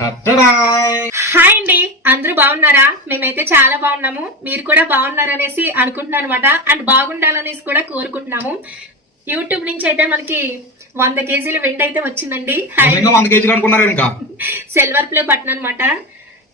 Hi అండి అందరూ బాగున్నారా? మేమైతే చాలా బాగున్నాము. మీరు కూడా బాగున్నారనేసి అనుకుంటున్నాను అనమాట అండ్ బాగుండాలనేసి కూడా కోరుకుంటున్నాము. యూట్యూబ్ నుంచి అయితే మనకి వంద కేజీల వెండి అయితే వచ్చిందండి. హాయ్ నిజంగా వంద కేజీలు అనుకున్నారు ఇంకా సిల్వర్ ప్లే బటన్ అన్నమాట.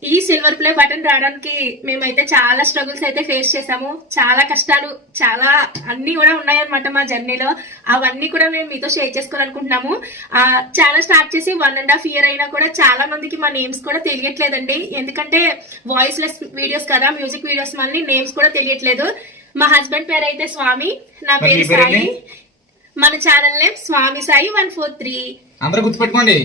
ఈ సిల్వర్ ప్లే బటన్ రావడానికి మేమైతే చాలా స్ట్రగుల్స్ అయితే ఫేస్ చేసాము చాలా కష్టాలు చాలా అన్ని కూడా ఉన్నాయన్నమాట మా జర్నీలో అవన్నీ కూడా మేము మీతో షేర్ చేసుకోవాలనుకుంటున్నాము. ఆ, చాలా స్టార్ట్ చేసి వన్ అండ్ హాఫ్ ఇయర్ అయినా కూడా చాలా మందికి మా నేమ్స్ కూడా తెలియట్లేదండి. ఎందుకంటే వాయిస్ లెస్ వీడియోస్ కదా మ్యూజిక్ వీడియోస్ మళ్ళీ నేమ్స్ కూడా తెలియట్లేదు. మా హస్బెండ్ పేరు అయితే స్వామి నా పేరు? సాయి. మన channel name Swami Sai one four three. అందరూ గుర్తుపెట్టుకోండి.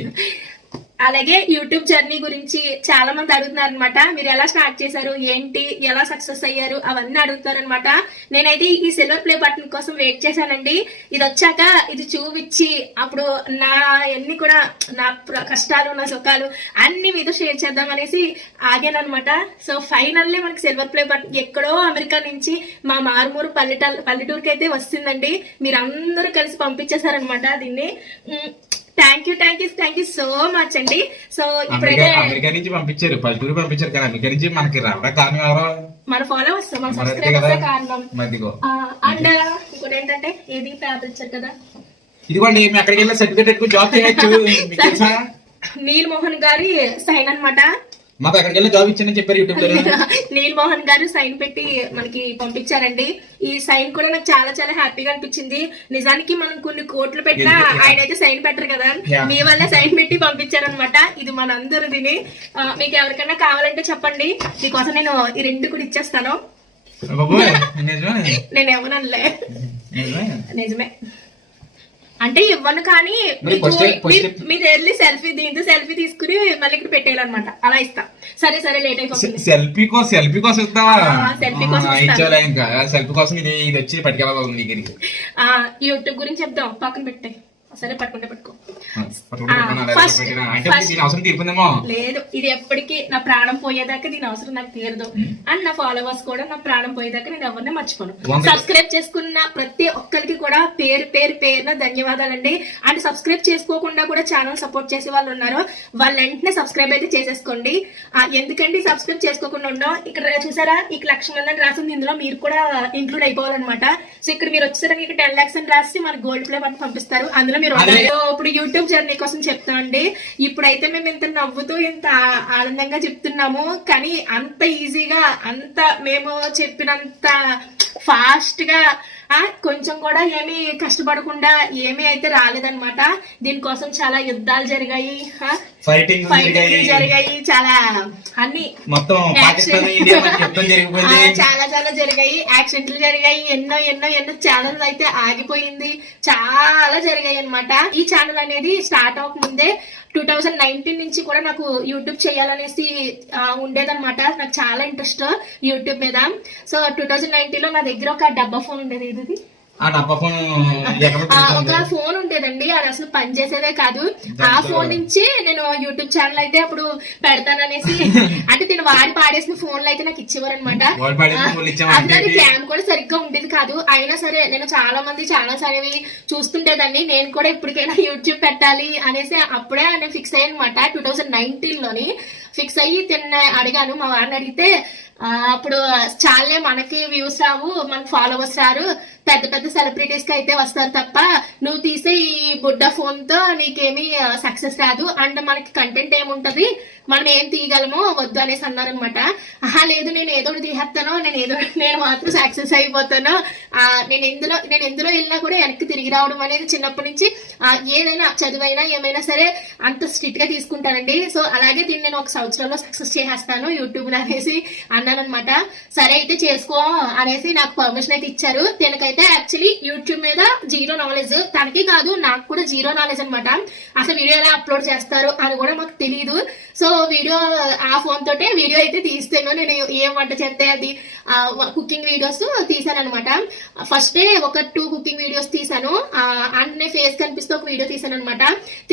అలాగే యూట్యూబ్ జర్నీ గురించి చాలా మంది అడుగుతున్నారు అనమాట మీరు ఎలా స్టార్ట్ చేశారు? ఏంటి? ఎలా సక్సెస్ అయ్యారు? అవన్నీ అడుగుతారు అనమాట నేనైతే ఈ సిల్వర్ ప్లే బటన్ కోసం వెయిట్ చేశానండి. ఇది వచ్చాక ఇది చూపించి అప్పుడు నా అన్ని కూడా నా ప్ర- కష్టాలు నా సుఖాలు అన్ని మీతో షేర్ చేద్దాం అనేసి ఆగాను అనమాట సో ఫైనల్లీ మనకి సిల్వర్ ప్లే బటన్ ఎక్కడో అమెరికా నుంచి మా మారుమూరు పల్లెటూరు పల్లెటూరుకి అయితే వస్తుందండి. మీరు అందరూ కలిసి పంపించేశారనమాట దీన్ని. Thank you thank you thank you so much అండి. సో ఇప్పుడైతే అమెరికా నుంచి పంపించారు. పల్లెటూరు పంపించారు కదా అమెరికా నుంచి మనకి రావడం కారణం ఎవరో? మన ఫాలోవర్స్ మన సబ్స్క్రైబర్స్ కారణం? అండ్ ఇంకోటి ఏంటంటే ఇది పేపర్ ఇచ్చారు కదా? ఇదిగోండి మేము అక్కడికి వెళ్ళి సర్టిఫికేట్ జాబ్ చేయొచ్చు. నీల్ మోహన్ గారి సైన్ అన్నమాట. మాకు అక్కడికి వెళ్ళి జాబ్ ఇచ్చానని చెప్పారు యూట్యూబ్లో నీల్ మోహన్ గారు సైన్ పెట్టి మనకి పంపించారండి. ఈ సైన్ కూడా నాకు చాలా చాలా హ్యాపీగా అనిపించింది. నిజానికి మనం కొన్ని కోట్లు పెట్టినా? ఆయన అయితే సైన్ పెట్టరు కదా. మీ వల్ల సైన్ పెట్టి పంపించారనమాట ఇది మనందరిదిని ఆ, మీకు ఎవరికైనా కావాలంటే చెప్పండి. మీకోసం నేను ఈ రెండు కూడా ఇచ్చేస్తాను. నేను ఏమనలే నిజమే. అంటే ఇవ్వను కానీ మరి వెళ్ళి సెల్ఫీ దీంతో సెల్ఫీ తీసుకుని మళ్ళీ ఇక్కడ పెట్టేయాలన్నమాట. అలా ఇస్తా. సరే సరే లేట్ అయిపోతుంది. సెల్ఫీ కోసం సెల్ఫీ కోసం ఇస్తావా? selfie కోసం ఇంకా. సెల్ఫీ కోసం ఇది ఇది వచ్చి పట్టుకెళ్ళాలి యూట్యూబ్ గురించి చెప్దాం. పక్కన పెట్టే. సరే పట్టుకుంటే పట్టుకో. లేదు ఇది ఎప్పటికీ నా ప్రాణం పోయేదాకా దీని అవసరం నాకు తీరదు. అండ్ నా ఫాలోవర్స్ కూడా నా ప్రాణం పోయేదాకా నేను ఎవరిని మర్చిపోను. సబ్స్క్రైబ్ చేసుకున్న ప్రతి ఒక్కరికి కూడా పేరు పేరు పేరున ధన్యవాదాలండి. అండ్ సబ్స్క్రైబ్ చేసుకోకుండా కూడా ఛానల్ సపోర్ట్ చేసే వాళ్ళు ఉన్నారు. వాళ్ళు వెంటనే సబ్స్క్రైబ్ అయితే చేసేసుకోండి. ఎందుకంటే సబ్స్క్రైబ్ చేసుకోకుండా ఉండవు ఇక్కడ చూసారా? ఇక్కడ లక్ష మంది అని రాసింది ఇందులో మీరు కూడా ఇంక్లూడ్ అయిపోవాలన్నమాట. సో ఇక్కడ మీరు వచ్చేసరికి ఇక్కడ టెన్ లాక్స్ అని రాసి మన గోల్డ్ ప్లే పంపిస్తారు. అందులో మీరు ఇప్పుడు యూట్యూబ్ జర్నీ కోసం చెప్తానండి. ఇప్పుడైతే మేము ఇంత నవ్వుతూ ఇంత ఆనందంగా చెప్తున్నాము. కానీ అంత ఈజీగా అంత మేము చెప్పినంత ఫాస్ట్గా కొంచెం కూడా ఏమీ కష్టపడకుండా ఏమీ అయితే రాలేదన్నమాట. దీనికోసం చాలా యుద్ధాలు జరిగాయి. ఫైటింగ్ జరిగాయి చాలా అన్ని మొత్తం పాకిస్తాన్. ఇండియా యుద్ధం జరిగిపోయింది. చాలా చాలా జరిగాయి. యాక్సిడెంట్లు జరిగాయి ఎన్నో ఎన్నో ఎన్నో ఛానల్ అయితే ఆగిపోయింది. చాలా జరిగాయి అన్నమాట. ఈ ఛానల్ అనేది స్టార్ట్ అవ్వక ముందే టూ థౌజండ్ నైన్టీన్ నుంచి కూడా నాకు యూట్యూబ్ చేయాలనేసి ఉండేదన్నమాట. నాకు చాలా ఇంట్రెస్ట్ యూట్యూబ్ మీద. సో టూ థౌజండ్ నైన్టీన్లో నా దగ్గర ఒక డబ్బా ఫోన్ ఉండేది. ఇది? ఆ డబ్బా ఫోన్ ఒక? ఫోన్ ఉండేదండి అది అసలు పనిచేసేదే కాదు ఆ ఫోన్ నుంచి నేను యూట్యూబ్ ఛానల్ అయితే అప్పుడు పెడతాననేసి అంటే నేను వాడి పాడేసిన ఫోన్లు అయితే నాకు ఇచ్చేవారు అనమాట? అది? క్యామ్ కూడా సరిగ్గా ఉండేది కాదు అయినా సరే నేను చాలా మంది చాలా సరే చూస్తుండేదాన్ని నేను కూడా ఇప్పటికైనా యూట్యూబ్ పెట్టాలి అనేసి అప్పుడే నేను ఫిక్స్ అయ్యాను అనమాట టూ థౌజండ్ నైన్టీన్లోని ఫిక్స్ అయ్యి తిన్న అడిగాను మా వారిని అడిగితే అప్పుడు చాలే మనకి వ్యూస్ రావు మనకి ఫాలోవర్స్ రారు. పెద్ద పెద్ద సెలబ్రిటీస్కి అయితే వస్తారు తప్ప నువ్వు తీసే ఈ బుడ్డ ఫోన్తో నీకేమీ సక్సెస్ రాదు. అండ్ మనకి కంటెంట్ ఏముంటది? మనం ఏం తీయగలమో వద్దు అనేసి అన్నారనమాట ఆహా లేదు నేను ఏదో ఒకటి తీసేస్తాను. నేను ఏదో నేను మాత్రం సక్సెస్ అయిపోతాను. ఆ, నేను ఎందులో నేను ఎందులో వెళ్ళినా కూడా వెనక్కి తిరిగి రావడం అనేది చిన్నప్పటి నుంచి ఏదైనా చదువైనా ఏమైనా సరే అంత స్ట్రిక్ట్గా తీసుకుంటానండి. సో అలాగే దీన్ని నేను ఒక సంవత్సరంలో సక్సెస్ చేసేస్తాను యూట్యూబ్ అనేసి అనమాట సరే అయితే చేసుకో అనేసి నాకు పర్మిషన్ అయితే ఇచ్చారు. దీనికైతే యాక్చువల్లీ యూట్యూబ్ మీద జీరో నాలెడ్జ్ తనకి కాదు నాకు కూడా జీరో నాలెడ్జ్ అనమాట అసలు వీడియో ఎలా అప్లోడ్ చేస్తారు అని కూడా మాకు తెలియదు సో వీడియో ఆ ఫోన్ తోటే వీడియో అయితే తీస్తాను. నేను ఏం వంట చేస్తే అది కుకింగ్ వీడియోస్ తీసాను అనమాట ఫస్ట్ ఒక టూ కుకింగ్ వీడియోస్ తీసాను. అంటనే ఫేస్ కనిపిస్తే ఒక వీడియో తీసాను అనమాట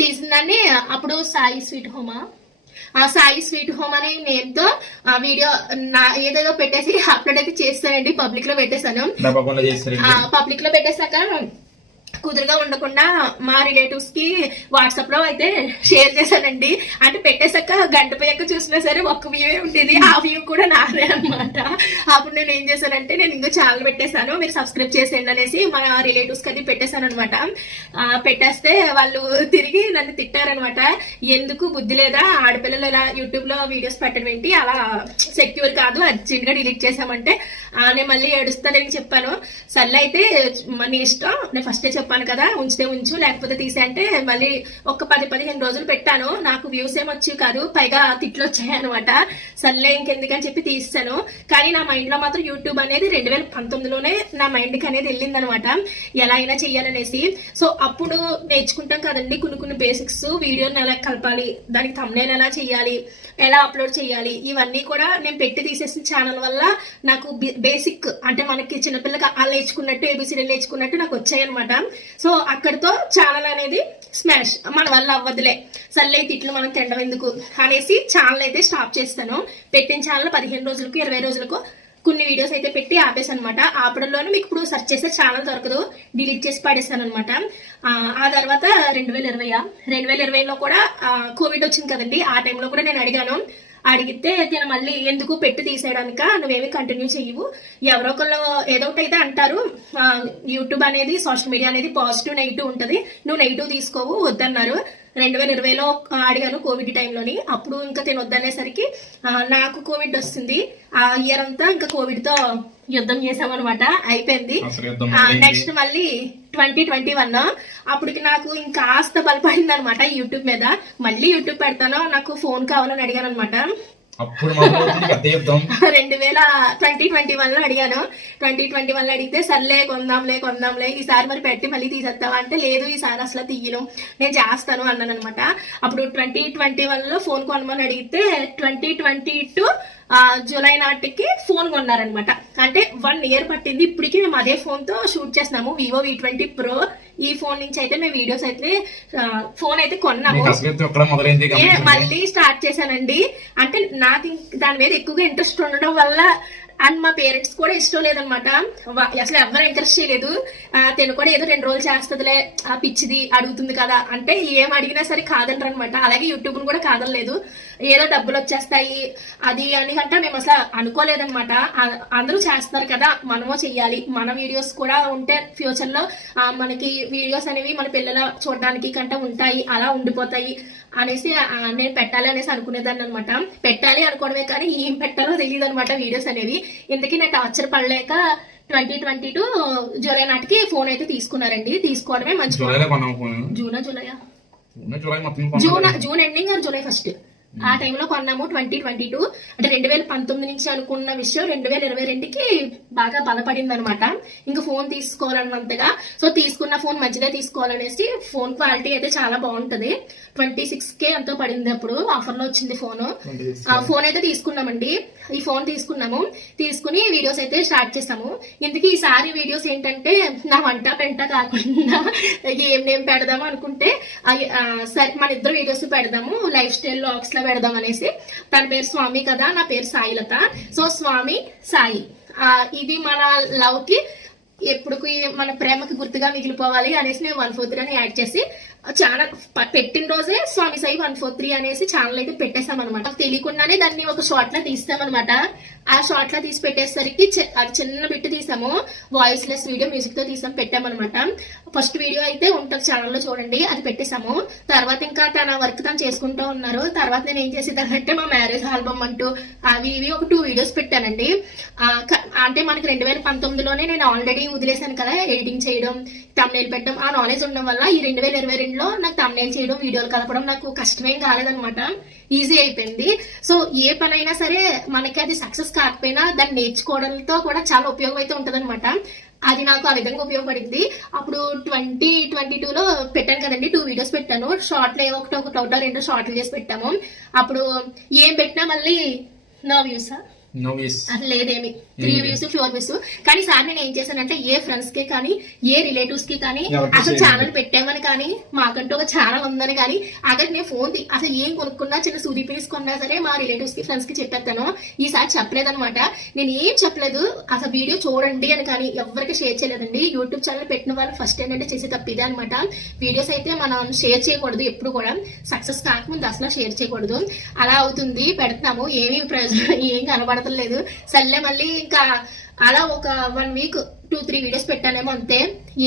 తీసిన దాన్ని అప్పుడు సాయి స్వీట్ హోమా సాయి స్వీట్ హోమ్ అనే నేమ్తో ఆ వీడియో నా ఏదేదో పెట్టేసి అప్లోడ్ అయితే చేస్తానండి పబ్లిక్లో పెట్టేశాను. పబ్లిక్లో పెట్టేశాక కుదురుగా ఉండకుండా మా రిలేటివ్స్కి వాట్సాప్లో అయితే షేర్ చేశానండి. అంటే పెట్టేశాక గంట పోయాక చూసినా సరే ఒక్క వ్యూ ఉండేది. ఆ వ్యూ కూడా నాదే అనమాట అప్పుడు నేను ఏం చేశానంటే నేను ఇంకా ఛానల్ పెట్టేశాను. మీరు సబ్స్క్రైబ్ చేసేయండి అనేసి మన రిలేటివ్స్కి అది పెట్టేశాను అనమాట పెట్టేస్తే వాళ్ళు తిరిగి నన్ను తిట్టారనమాట ఎందుకు బుద్ధి లేదా? ఆడపిల్లలు ఇలా యూట్యూబ్లో వీడియోస్ పెట్టడం ఏంటి? అలా సెక్యూర్ కాదు. అర్జెంట్గా డిలీట్ చేసామంటే ఆ, నేను మళ్ళీ ఏడుస్తానని చెప్పాను. సర్లే అయితే మన ఇష్టం. నేను ఫస్టే చెప్పాను. కదా ఉంచితే ఉంచు లేకపోతే తీసే అంటే మళ్ళీ ఒక పది పదిహేను రోజులు పెట్టాను. నాకు వ్యూస్ ఏమొచ్చి కాదు పైగా తిట్లు వచ్చాయి అనమాట సర్లే ఇంకెందుకని చెప్పి తీసాను కానీ నా మైండ్లో మాత్రం యూట్యూబ్ అనేది రెండు వేల పంతొమ్మిదిలోనే నా మైండ్కి అనేది వెళ్ళింది అనమాట ఎలా అయినా చెయ్యాలనేసి సో అప్పుడు నేర్చుకుంటాం కదండి కొన్ని కొన్ని బేసిక్స్ వీడియోని ఎలా కలపాలి దానికి తమ్నేలు ఎలా చేయాలి ఎలా అప్లోడ్ చేయాలి ఇవన్నీ కూడా నేను పెట్టి తీసేసిన ఛానల్ వల్ల నాకు బేసిక్ అంటే మనకి చిన్నపిల్లకి అలా నేర్చుకున్నట్టు ఏబిసిడి నేర్చుకున్నట్టు నాకు వచ్చాయన్నమాట. సో అక్కడితో ఛానల్ అనేది స్మాష్ మన వల్ల అవ్వదులే. సర్లే తిట్లు మనం తినడం ఎందుకు? అనేసి ఛానల్ అయితే స్టాప్ చేస్తాను. పెట్టిన ఛానల్ పదిహేను రోజులకు ఇరవై రోజులకు కొన్ని వీడియోస్ అయితే పెట్టి ఆపేసాను అనమాట ఆపడంలోనే మీకు ఇప్పుడు సెర్చ్ చేస్తే ఛానల్ దొరకదు. డిలీట్ చేసి పాడేస్తాను అనమాట ఆ తర్వాత రెండు వేల ఇరవై రెండు వేల ఇరవైలో కూడా కోవిడ్ వచ్చింది కదండి. ఆ టైంలో కూడా నేను అడిగాను. అడిగితే తిన మళ్ళీ ఎందుకు పెట్టి తీసేయడానిక? నువ్వేమి కంటిన్యూ చెయ్యవు. ఎవరో ఒకళ్ళు ఏదో ఒకటి అయితే అంటారు. యూట్యూబ్ అనేది సోషల్ మీడియా అనేది పాజిటివ్ నెగిటివ్ ఉంటుంది. నువ్వు నెగిటివ్ తీసుకోవు వద్దన్నారు. రెండు వేల ఇరవైలో అడిగాను కోవిడ్ టైంలోని అప్పుడు ఇంకా తిన వద్దనేసరికి నాకు కోవిడ్ వస్తుంది. ఆ ఇయర్ అంతా ఇంకా కోవిడ్తో యుద్ధం అయిపోయింది. అసలు యుద్ధం మొదలైంది. నెక్స్ట్ మళ్ళీ ట్వంటీ ట్వంటీ వన్. అప్పటికి నాకు ఇంకా ఆస్త బలపడింది అనమాట యూట్యూబ్ మీద. మళ్ళీ యూట్యూబ్ పెడతాను నాకు ఫోన్ కావాలని అడిగాను అనమాట అప్పుడు పెద్ద యుద్ధం రెండు వేల ట్వంటీ ట్వంటీ వన్లో అడిగాను. ట్వంటీ ట్వంటీ వన్లో అడిగితే సర్లే కొందాంలే కొందాంలే ఈసారి మరి పెట్టి మళ్ళీ తీసేస్తావా? అంటే లేదు ఈసారి అసలు తీయను. నేను చేస్తాను అన్నాను అనమాట అప్పుడు ట్వంటీ ట్వంటీ వన్లో ఫోన్ కొనమని అడిగితే ట్వంటీ ట్వంటీ టూ జూలై నాటికి ఫోన్ కొన్నారనమాట అంటే వన్ ఇయర్ పట్టింది. ఇప్పటికి మేము అదే ఫోన్తో షూట్ చేస్తున్నాము. వివో వి ట్వంటీ ప్రో ఈ ఫోన్ నుంచి అయితే మేము వీడియోస్ అయితే ఫోన్ అయితే కొన్నాము. మళ్ళీ స్టార్ట్ చేశానండి. అంటే నాకు ఇంక దాని మీద ఎక్కువగా ఇంట్రెస్ట్ ఉండడం వల్ల అండ్ మా పేరెంట్స్ కూడా ఇష్టం లేదనమాట. అసలు ఎవరు ఎంకరేజ్ చేయలేదు. తిను కూడా ఏదో రెండు రోజులు చేస్తుందిలే ఆ పిచ్చిది అడుగుతుంది కదా. అంటే ఏం అడిగినా సరే కాదంటారు అనమాట అలాగే యూట్యూబ్ కూడా కాదనలేదు. ఏదో డబ్బులు వచ్చేస్తాయి అది అని అంటే మేము అసలు అనుకోలేదన్నమాట. ఆ- అందరూ చేస్తున్నారు కదా మనము చెయ్యాలి. మన వీడియోస్ కూడా ఉంటే ఫ్యూచర్లో మనకి వీడియోస్ అనేవి మన పిల్లల చూడడానికి కంటే ఉంటాయి అలా ఉండిపోతాయి అనేసి నేను పెట్టాలి అనేసి అనుకునేదాన్ని అనమాట పెట్టాలి అనుకోవడమే కానీ ఏం పెట్టాలో తెలియదు అనమాట వీడియోస్ అనేవి. ఇంతకీ నేను టార్చర్ పడలేక ట్వంటీ ట్వంటీ టూ జూలై నాటికి ఫోన్ అయితే తీసుకున్నారండి. తీసుకోవడమే మంచి Juna July. June ending or July first? ఆ టైంలో కొన్నాము ట్వంటీ ట్వంటీ టూ అంటే రెండు వేల పంతొమ్మిది నుంచి అనుకున్న విషయం రెండు వేల ఇరవై రెండుకి బాగా బలపడింది అనమాట ఇంకా ఫోన్ తీసుకోవాలన్నంతగా. సో తీసుకున్న ఫోన్ మంచిదే తీసుకోవాలనేసి ఫోన్ క్వాలిటీ అయితే చాలా బాగుంటది. ట్వంటీ సిక్స్ కే ఎంతో పడింది అప్పుడు. ఆఫర్లో వచ్చింది ఫోన్ 26. ఆ ఫోన్ అయితే తీసుకున్నామండి. ఈ ఫోన్ తీసుకున్నాము. తీసుకుని వీడియోస్ అయితే స్టార్ట్ చేసాము. ఇందుకే ఈసారి వీడియోస్ ఏంటంటే నా వంట పెంట కాకుండా ఏం నేమ్ పెడదాము అనుకుంటే మన ఇద్దరు వీడియోస్ పెడదాము. లైఫ్ స్టైల్ లాక్స్ లో పెడదాం అనేసి. తన పేరు స్వామి కదా నా పేరు సాయిలత సో స్వామి సాయి. ఆ, ఇది మన లవ్కి ఎప్పుడుకి మన ప్రేమకి గుర్తుగా మిగిలిపోవాలి అనేసి నేను వన్ ఫోర్ త్రీ అని యాడ్ చేసి ఛానల్ పెట్టిన రోజే Swami Sai one four three అనేసి ఛానల్ అయితే పెట్టేశాం అనమాట తెలియకుండానే దాన్ని ఒక షార్ట్ లా తీస్తామన్నమాట. ఆ షార్ట్ లా తీసి పెట్టేసరికి చి- అది చిన్న బిట్ తీసాము. వాయిస్ లెస్ వీడియో మ్యూజిక్తో తీసాం పెట్టామన్నమాట. ఫస్ట్ వీడియో అయితే ఉంటుంది ఛానల్లో చూడండి అది పెట్టేశాము. తర్వాత ఇంకా తన వర్క్ తను చేసుకుంటూ ఉన్నారు. తర్వాత నేను ఏం చేసేదానంటే మా మ్యారేజ్ ఆల్బమ్ అంటూ అవి ఇవి ఒక టూ వీడియోస్ పెట్టానండి. అంటే మనకి రెండు వేల పంతొమ్మిదిలోనే నేను ఆల్రెడీ వదిలేశాను కదా ఎడిటింగ్ చేయడం తమిళ పెట్టడం ఆ నాలెడ్జ్ ఉండడం వల్ల ఈ రెండు వేల ఇరవై రెండు లో నాకు తమ్నేల్ చేయడం వీడియోలు కలపడం నాకు కష్టమేం కాలేదనమాట ఈజీ అయిపోయింది. సో ఏ పనైనా సరే మనకి అది సక్సెస్ కాకపోయినా దాన్ని నేర్చుకోవడంతో కూడా చాలా ఉపయోగం అయితే ఉంటదనమాట అది నాకు ఆ విధంగా ఉపయోగపడింది. అప్పుడు ట్వంటీ ట్వంటీ టూలో పెట్టాను కదండి టూ వీడియోస్ పెట్టాను. షార్ట్లు ఏ ఒకటి ఒకటి ఒకటో రెండు షార్ట్లు చేసి పెట్టాము. అప్పుడు ఏం పెట్టినా మళ్ళీ నా వ్యూసా లేదేమి. త్రీ వ్యూస్ ఫోర్ వ్యూస్ కానీ సార్ నేను ఏం చేశానంటే ఏ ఫ్రెండ్స్కి కానీ ఏ రిలేటివ్స్కి కానీ అసలు. ఛానల్ పెట్టామని కానీ మాకంటూ ఒక ఛానల్ ఉందని కానీ అక్కడ నేను ఫోన్ అసలు ఏం కొనుక్కున్నా చిన్న సూది పీస్ కొన్నా సరే మా రిలేటివ్స్కి ఫ్రెండ్స్కి చెప్పేస్తాను. ఈసారి చెప్పలేదన్నమాట. నేను ఏం చెప్పలేదు అసలు వీడియో చూడండి అని కానీ ఎవరికి షేర్ చేయలేదండి. యూట్యూబ్ ఛానల్ పెట్టిన వాళ్ళు ఫస్ట్ ఏంటంటే చేసే తప్పు ఇదే అనమాట వీడియోస్ అయితే మనం షేర్ చేయకూడదు ఎప్పుడు కూడా. సక్సెస్ కాకముందు అసలు షేర్ చేయకూడదు. అలా అవుతుంది పెడుతున్నాము ఏమీ ప్రయోజనం ఏం కనబడతలేదు సర్లే మళ్ళీ ఇంకా అలా ఒక one week two three videos పెట్టానేమో అంతే.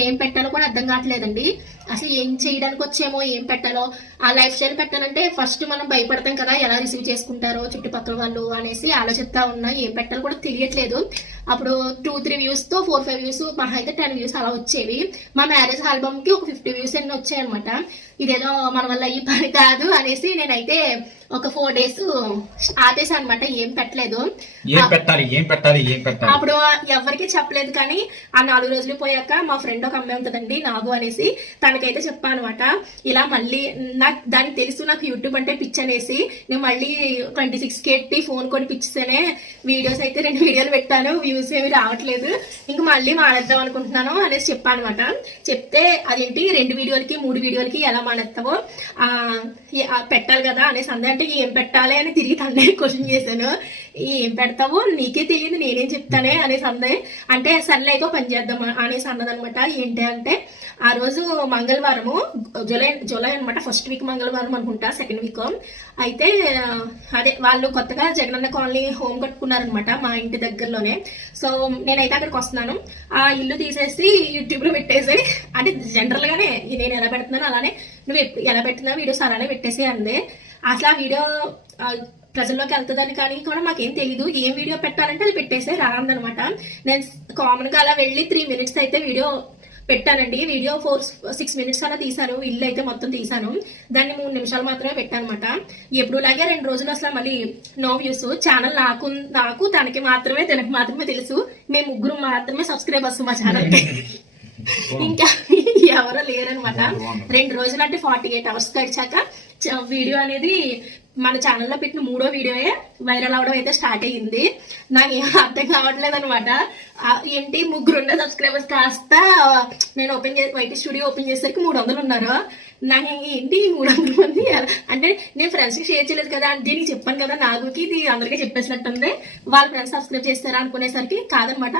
ఏం పెట్టాలో కూడా అర్థం కావట్లేదండి. అసలు ఏం చేయడానికి వచ్చేమో ఏం పెట్టాలో. ఆ లైఫ్ స్టైల్ పెట్టాలంటే ఫస్ట్ మనం భయపడతాం కదా ఎలా రిసీవ్ చేసుకుంటారో చుట్టుపక్కల వాళ్ళు అనేసి ఆలోచిస్తా ఉన్నా ఏం పెట్టాలో కూడా తెలియట్లేదు. అప్పుడు టూ త్రీ వ్యూస్తో ఫోర్ ఫైవ్ వ్యూస్ మహా అయితే టెన్ వ్యూస్ అలా వచ్చేవి. మా మ్యారేజ్ ఆల్బమ్కి ఒక ఫిఫ్టీ వ్యూస్ అన్ని వచ్చాయి అనమాట ఇదేదో మన వల్ల ఈ పని కాదు అనేసి నేనైతే ఒక ఫోర్ డేస్ ఆపేసాను అనమాట ఏం పెట్టలేదు. ఏం పెట్టాలి ఏం పెట్టాలి ఏం పెట్టాలి? అప్పుడు ఎవరికి చెప్పలేదు కానీ ఆ నాలుగు రోజులు పోయాక మా ఫ్రెండ్ ఒక అమ్మాయి ఉంటుందండి నాగు అనేసి. తనకైతే చెప్పాను అనమాట ఇలా మళ్ళీ నాకు దానికి తెలుసు నాకు యూట్యూబ్ అంటే పిచ్ అనేసి. నేను మళ్ళీ ట్వంటీ సిక్స్కి ఫోన్ కొని పిచ్చిస్తేనే వీడియోస్ అయితే రెండు వీడియోలు పెట్టాను వ్యూస్ ఏమి రావట్లేదు. ఇంక మళ్ళీ మానేద్దాం అనుకుంటున్నాను అనేసి చెప్పాను అనమాట చెప్తే అదేంటి రెండు వీడియోలకి మూడు వీడియోలకి ఎలా మానేస్తావో పెట్టాలి కదా అనేసి అందరి అంటే ఏం పెట్టాలి అని తిరిగి తండ్రి క్వశ్చన్ చేశాను. ఏం పెడతావు నీకే తెలియదు నేనేం చెప్తానే అనేసి అందే. అంటే సర్లే అయితే పని చేద్దాం అనేసి అన్నదనమాట. ఏంటి అంటే ఆ రోజు మంగళవారము జూలై జూలై అనమాట ఫస్ట్ వీక్ మంగళవారం అనుకుంటా సెకండ్ వీక్ అయితే అదే వాళ్ళు కొత్తగా జగనన్న కాలనీ హోమ్ కట్టుకున్నారనమాట మా ఇంటి దగ్గరలోనే. సో నేనైతే అక్కడికి వస్తున్నాను. ఆ ఇల్లు తీసేసి యూట్యూబ్లో పెట్టేసి అంటే జనరల్గానే నేను ఎలా పెడుతున్నాను అలానే నువ్వు ఎలా పెట్టినా వీడియోస్ అలానే పెట్టేసి అంది అసలు ఆ వీడియో ప్రజల్లోకి వెళ్తుందని కానీ కూడా మాకేం తెలీదు. ఏం వీడియో పెట్టాలంటే అది పెట్టేసే రాందనమాట నేను కామన్గా అలా వెళ్ళి త్రీ మినిట్స్ అయితే వీడియో పెట్టానండి. వీడియో ఫోర్ సిక్స్ మినిట్స్ అలా తీసాను ఇల్లు అయితే మొత్తం తీసాను దాన్ని మూడు నిమిషాలు మాత్రమే పెట్టానమాట. ఎప్పుడులాగే రెండు రోజులు అసలు మళ్ళీ నో వ్యూస్ ఛానల్ నాకు నాకు తనకి మాత్రమే తనకి మాత్రమే తెలుసు. మేము ముగ్గురు మాత్రమే సబ్స్క్రైబర్స్ మా ఛానల్ ఇంకా ఎవరో లేరనమాట రెండు రోజులు అంటే ఫార్టీ ఎయిట్ అవర్స్ గడిచాక వీడియో అనేది మన ఛానల్లో పెట్టిన మూడో వీడియోయే వైరల్ అవడం అయితే స్టార్ట్ అయ్యింది. నాకు ఏం అర్థం కావట్లేదు అనమాట ఏంటి? ముగ్గురు ఉన్న సబ్స్క్రైబర్స్ కాస్త నేను ఓపెన్ చేసి వైటీ స్టూడియో ఓపెన్ చేసేసరికి మూడు వందలు ఉన్నారు. నాకు ఏంటి మూడు వందల మంది? అంటే నేను ఫ్రెండ్స్కి షేర్ చేయలేదు కదా దీనికి చెప్పాను కదా నాగుకి ఇది అందరికీ చెప్పేసినట్టుంది. వాళ్ళ ఫ్రెండ్స్ సబ్స్క్రైబ్ చేస్తారా అనుకునేసరికి కాదనమాట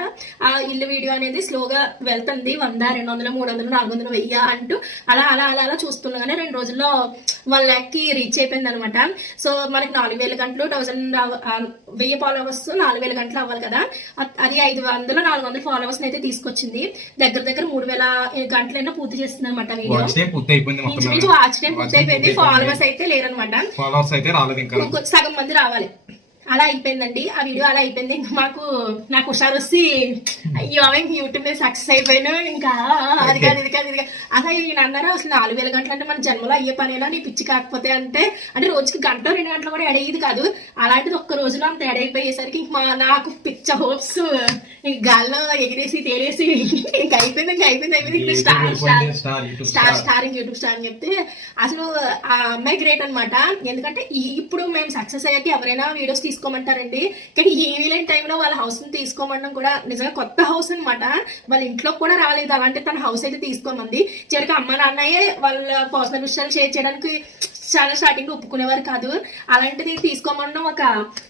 ఆ ఇల్లు వీడియో అనేది స్లోగా వెళ్తుంది. వంద రెండు వందలు మూడు వందలు నాలుగు వందలు వెయ్యి అంటూ అలా అలా అలా అలా చూస్తుండగానే రెండు రోజుల్లో వన్ ల్యాక్కి రీచ్ అయిపోయింది అనమాట సో మనకి నాలుగు వేల గంటలు థౌసండ్ వెయ్యి ఫాలోవర్స్ నాలుగు వేల గంటలు అవ్వాలి కదా. అది ఐదు వందలు నాలుగు వందల ఫాలోవర్స్ అయితే తీసుకొచ్చింది. దగ్గర దగ్గర మూడు వేల గంటలైనా పూర్తి చేస్తుంది అనమాట వీడియో. వాచ్ టైం పూర్తి అయిపోయింది ఫాలోవర్స్ అయితే లేరనమాట. ఇంకా. ఇంకో సగం మంది రావాలి. అలా అయిపోయిందండి. ఆ వీడియో అలా అయిపోయింది. ఇంకా మాకు నాకు హుషారు వచ్చి అయ్యో ఇంక యూట్యూబ్ మీద సక్సెస్ అయిపోయాను. ఇంకా అది కాదు ఇది కాదు ఇది కాదు. అసలు ఈయన అన్నారు అసలు నాలుగు వేల గంటలు అంటే మన జన్మలో అయ్యే పనేనా? నీ పిచ్చి కాకపోతే అంటే అంటే రోజుకి గంట రెండు గంటలు కూడా ఎడయ్యేది కాదు. అలాంటిది ఒక్క రోజులో అంత ఎడైపోయేసరికి ఇంక మా నాకు పిచ్చ హోప్స్ ఇంక గాల్లో ఎగిరేసి తేలేసి ఇంక అయిపోయింది ఇంక అయిపోయింది అయిపోయింది. Star star star YouTube star YouTube star అని చెప్తే అసలు ఆ అమ్మాయి గ్రేట్ అన్నమాట. ఎందుకంటే ఇప్పుడు మేము సక్సెస్ అయ్యాక ఎవరైనా వీడియోస్ తీసుకోమంటారండి. కానీ ఈ వీలైన టైంలో వాళ్ళ హౌస్ని తీసుకోమనడం కూడా నిజంగా కొత్త హౌస్ అనమాట వాళ్ళ ఇంట్లో కూడా రాలేదు. అలాంటి తన హౌస్ అయితే తీసుకోమంది. చివరికి అమ్మ నాన్నయ్యే వాళ్ళ పర్సనల్ విషయాలు షేర్ చేయడానికి చాలా స్టార్టింగ్ ఒప్పుకునేవారు కాదు. అలాంటిది తీసుకోమనడం ఒక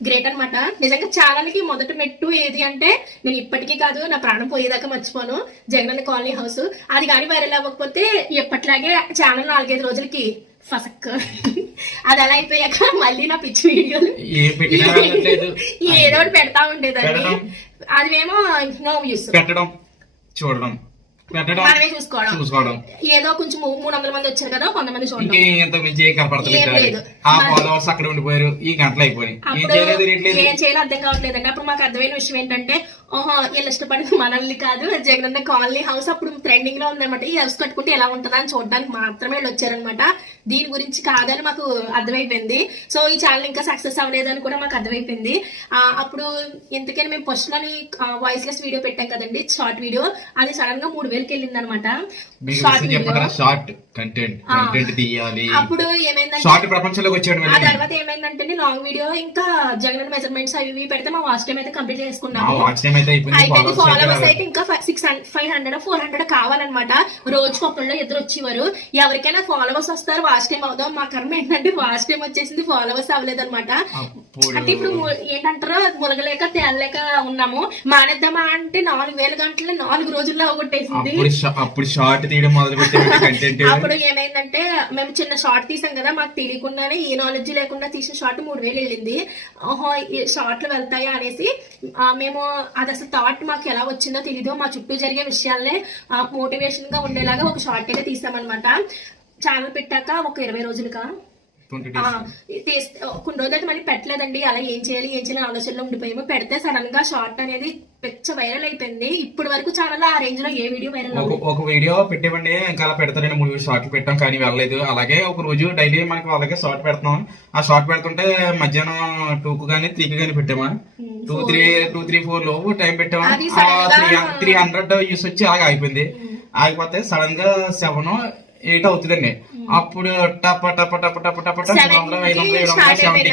గ్రేట్ అన్నమాట. నిజంగా ఛానల్కి మొదటి మెట్టు ఏది అంటే నేను ఇప్పటికీ కాదు నా ప్రాణం పోయేదాకా మర్చిపోను. జగనన్న కాలనీ హౌస్ అది కానీ వైరల్ అవ్వకపోతే ఎప్పట్లాగే ఛానల్ నాలుగైదు రోజులకి ఫసక్ అది అలా అయిపోయాక మళ్ళీ నా పిచ్చి వీడియోలు. ఏదో ఒకటి పెడతా ఉండేదండి. పెడదాం. అది మేము నో వ్యూస్. పెట్టడం చూడడం. మనమే చూసుకోవడం. చూసుకోవడం. ఏదో కొంచెం మూడు వందల మంది వచ్చారు కదా కొంతమంది చూడడం. ఇంకే ఎంత మించి కనపడతలేదు ఏం ఇంకా. లేదు. ఆ ఫాలోవర్స్ అక్కడ ఉండిపోయారు ఈ గంటలు అయిపోయి ఏం అప్పుడు చేయలేదు అర్థం కావట్లేదండి అప్పుడు మాకు అర్థమైన విషయం ఏంటంటే ఓహో వీళ్ళు ఇష్టపడింది మనల్ని కాదు. జగనన్న కాలనీ హౌస్ అప్పుడు ట్రెండింగ్లో ఉందన్నమాట. ఈ హౌస్ కట్టుకుంటే ఎలా ఉంటుందా అని చూడడానికి మాత్రమే వీళ్ళు వచ్చారనమాట దీని గురించి కాదని మాకు అర్థమైపోయింది. సో ఈ ఛానల్ ఇంకా సక్సెస్ అవ్వలేదని కూడా మాకు అర్థమైపోయింది. అప్పుడు ఎందుకని మేము ఫస్ట్లోని వాయిస్ లెస్ వీడియో పెట్టాం కదండి షార్ట్ వీడియో అది సడన్గా మూడు వేలు వేలకి వెళ్ళింది అనమాట షార్ట్ కంటెంట్. కంటెంట్ తీయాలి. అప్పుడు ఏమైందంటే షార్ట్ ప్రపంచంలోకి వచ్చాడు ఆ తర్వాత ఏమైందంటే లాంగ్ వీడియో ఇంకా జగన్ మెజర్మెంట్స్ అవి ఇవి పెడితే మా వాచ్ టైం అయితే కంప్లీట్ చేసుకున్నాము. అయితే అయిపోయింది ఫాలోవర్స్. అయితే ఇంకా six five hundred four hundred కావాలన్నమాట. రోజుకి ఒకళ్ళు ఇద్దరు వచ్చేవారు. ఎవరికైనా ఫాలోవర్స్ వస్తారు. వాచ్ టైం అవుదాం. మా కర్మ ఏంటంటే వాచ్ టైం వచ్చేసింది. ఫాలోవర్స్ అవ్వలేదు అనమాట అంటే ఇప్పుడు ఏంటంటారో? ములగలేక తేలలేక ఉన్నాము. మానేద్దామా అంటే నాలుగు వేల గంటలు నాలుగు రోజుల్లో అవగొట్టేసింది అప్పుడు షార్ట్ తీయడం మొదలు అప్పుడు ఏమైందంటే మేము చిన్న షార్ట్ తీసాం కదా మాకు తెలియకుండానే ఈ నాలెడ్జ్ లేకుండా తీసిన షార్ట్ మూడు వేలు వెళ్ళింది. ఓహో ఈ షార్ట్లు వెళ్తాయా అనేసి మేము అది అసలు థాట్ మాకు ఎలా వచ్చిందో తెలీదు. మా చుట్టూ జరిగే విషయాలనే మోటివేషన్గా ఉండేలాగా ఒక షార్ట్ అయితే తీసామన్నమాట. ఛానల్ పెట్టాక ఒక ఇరవై రోజులుగా. కొన్ని రోజులు అయితే మళ్ళీ పెట్టలేదండి. అలా ఏం చేయాలి ఏం చేయాలి ఆలోచనలో ఉండిపోయాము. పెడితే సడన్గా షార్ట్ అనేది పెచ్చ వైరల్ అయిపోయింది. ఇప్పటి వరకు ఛానల్ ఆ రేంజ్లో ఏ వీడియో వైరల్ ఒక వీడియో పెట్టేవండి ఇంకా అలా పెడతారని మూడు షార్ట్లు పెట్టాం కానీ వెళ్ళలేదు. అలాగే ఒక రోజు డైలీ మనకి అలాగే షార్ట్ పెడుతున్నాం ఆ షార్ట్ పెడుతుంటే మధ్యాహ్నం టూ కు కానీ త్రీ కి కానీ పెట్టామా? Two three two three four లోపు టైం పెట్టామా? త్రీ హండ్రెడ్ యూస్ వచ్చి అలాగే అయిపోయింది ఆగిపోతే సడన్గా సెవెన్ ఎయిట్ అవుతుందండి. అప్పుడు టప టప టప టప టప వందలు ఐదు వందలు ఏడు వందలు seventy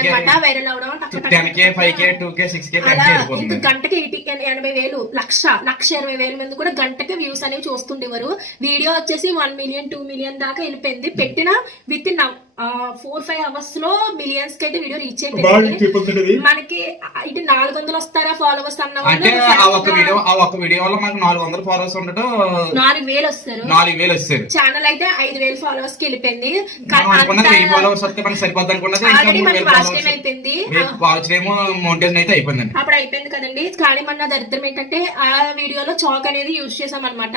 ten K five K two K six K ten K వెళ్ళిపోతుంది. గంటకి ఎయిటీ ఎనభై వేలు లక్ష లక్ష ఇరవై వేల మంది కూడా గంటకి వ్యూస్ అనేవి చూస్తుండేవారు. వీడియో వచ్చేసి వన్ మిలియన్ టూ మిలియన్ దాకా వెళ్ళిపోయింది. పెట్టిన విత్ ఇన్ ఫోర్ ఫైవ్ అవర్స్లో మిలియన్స్కి అయితే వీడియో రీచ్ అయిపోయింది. మనకి ఇటు నాలుగు వందలు వస్తారా ఫాలోవర్స్ అన్న అంటే వాళ్ళు ఆ ఒక్క వీడియో ఆ ఒక్క వీడియో వల్ల మనకు నాలుగు వందల ఫాలోవర్స్ ఉండటం నాలుగు వేలు వస్తారు. నాలుగు వేలు వచ్చారు ఛానల్ అయితే ఐదు వేలు ఫాలోవర్స్కి వెళ్ళిపోయింది. ఫాలోవర్స్ వస్తే మనకి సరిపోద్ది అనుకున్నది అయిపోయింది. మౌంటైన్ అయితే అప్పుడు అయిపోయింది కదండి. కానీ మన దరిద్రం ఏంటంటే ఆ వీడియోలో చాక్ అనేది యూజ్ చేసాం అనమాట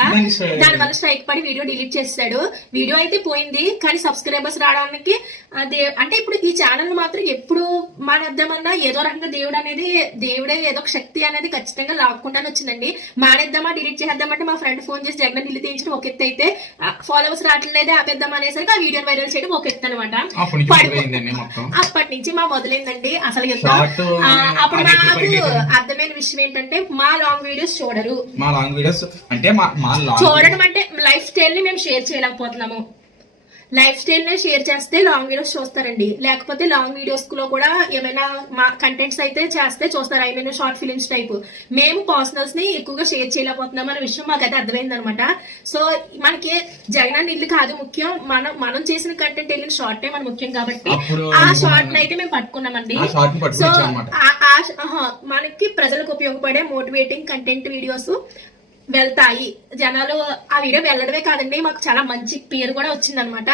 దాని వల్ల స్ట్రైక్ పడి వీడియో డిలీట్ చేస్తాడు. వీడియో అయితే పోయింది కానీ సబ్స్క్రైబర్స్ రావడానికి అదే అంటే ఇప్పుడు ఈ ఛానల్ మాత్రం ఎప్పుడు మానేద్దామన్నా ఏదో రకంగా దేవుడు అనేది దేవుడే ఏదో ఒక శక్తి అనేది ఖచ్చితంగా లాక్కుండానే వచ్చిందండి. మానేద్దామా డిలీట్ చేద్దామంటే మా ఫ్రెండ్ ఫోన్ చేసి జగన్ డిలీట్ చేయించడం ఒక ఎత్తు అయితే ఫాలోవర్స్ రావట్లేదే ఆపేద్దాం అనేసరికి ఆ వీడియో వైరల్ చేయడం ఒక ఎత్తు అనమాట అప్పటి నుంచి మా మొదలైందండి. అసలు యుద్ధం అప్పుడు నాకు పరిగెత్తాను? అర్థమైన విషయం ఏంటంటే మా లాంగ్ వీడియోస్ చూడరు. మా లాంగ్ వీడియోస్ అంటే మా చూడడం అంటే లైఫ్ స్టైల్ని మేము షేర్ చేయలేకపోతున్నాము. లైఫ్ స్టైల్ నే షేర్ చేస్తే లాంగ్ వీడియోస్ చూస్తారండి. లేకపోతే లాంగ్ వీడియోస్లో కూడా ఏమైనా మా కంటెంట్స్ అయితే చేస్తే చూస్తారు. I mean short films type మేము పర్సనల్స్ని ఎక్కువగా షేర్ చేయలేకపోతున్నాం అనే విషయం మాకు అయితే అర్థమైంది అనమాట సో మనకి జగన్ ఇల్లు కాదు ముఖ్యం. మనం మనం చేసిన కంటెంట్ వెళ్ళిన షార్ట్ మన ముఖ్యం కాబట్టి ఆ షార్ట్ అయితే మేము పట్టుకున్నామండి. సో మనకి ప్రజలకు ఉపయోగపడే మోటివేటింగ్ కంటెంట్ వీడియోస్ వెళ్తాయి. జనాలు ఆ వీడియో వెళ్ళడమే కాదండి మాకు చాలా మంచి పేరు కూడా వచ్చింది అనమాట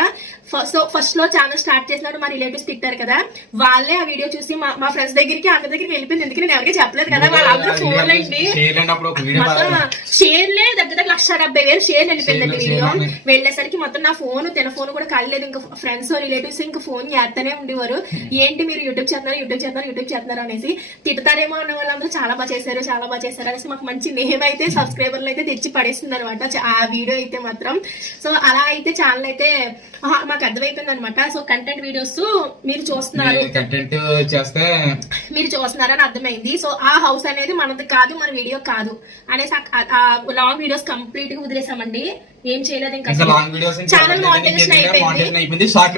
సో ఫస్ట్లో ఛానల్ స్టార్ట్ చేసినప్పుడు మా రిలేటివ్స్ తిట్టారు కదా వాళ్ళే ఆ వీడియో చూసి మా ఫ్రెండ్స్ దగ్గరికి అందరి దగ్గరికి వెళ్ళిపోయింది. ఎందుకు నేను ఎవరికి చెప్పలేదు కదా వాళ్ళందరూ ఫోన్ అండి. షేర్లే దగ్గర దగ్గర లక్ష డెబ్బై వేలు షేర్ వెళ్ళిపోయిందండి వీడియో. వెళ్ళేసరికి మొత్తం నా ఫోన్ తిన ఫోన్ కూడా కలలేదు ఇంకా ఫ్రెండ్స్ రిలేటివ్స్ ఇంకా ఫోన్ చేస్తూనే ఉండేవారు. ఏంటి మీరు యూట్యూబ్ చేస్తున్నారు యూట్యూబ్ చేస్తున్నారు యూట్యూబ్ చేస్తున్నారు అనేసి తిడతారేమో అన్న వాళ్ళందరూ చాలా బాగా చేశారు చాలా బాగా చేశారు అనేసి మాకు మంచి నేమ్ అయితే సబ్స్క్రైబర్లు అయితే తెచ్చి పడేస్తుంది అనమాట ఆ వీడియో అయితే మాత్రం. సో అలా అయితే ఛానల్ అయితే మాకు అర్థమైపోయింది అనమాట సో కంటెంట్ వీడియోస్ మీరు చూస్తున్నారు. కంటెంట్ చేస్తే మీరు చూస్తున్నారని అర్థమైంది. సో ఆ హౌస్ అనేది మనది కాదు మన వీడియో కాదు అనేసి లాంగ్ వీడియోస్ కంప్లీట్గా వదిలేసామండి. ఏం చేయలేదు ఇంకా ఛానల్ మానిటైజేషన్ అయిపోయింది. షార్ట్